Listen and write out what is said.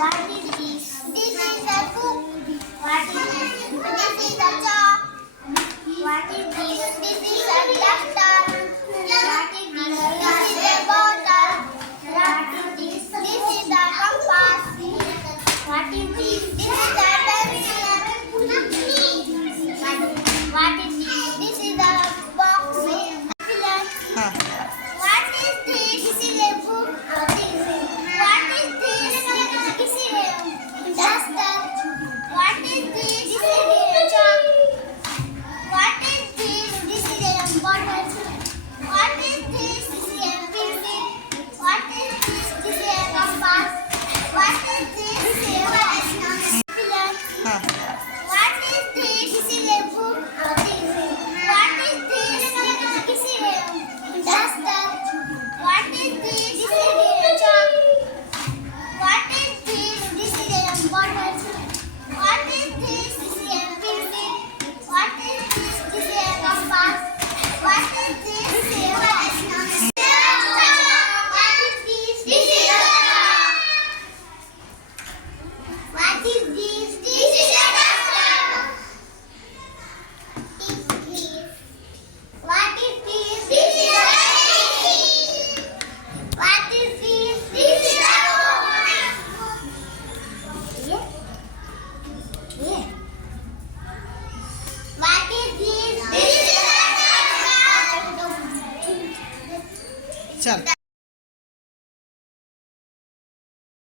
What is this? This is a book. What is this? This is a chalk. What is this? This is a duster. What is this? This is a bottle. What is this? This is a compass. What is this? This is a pencil. What is this? This is a box.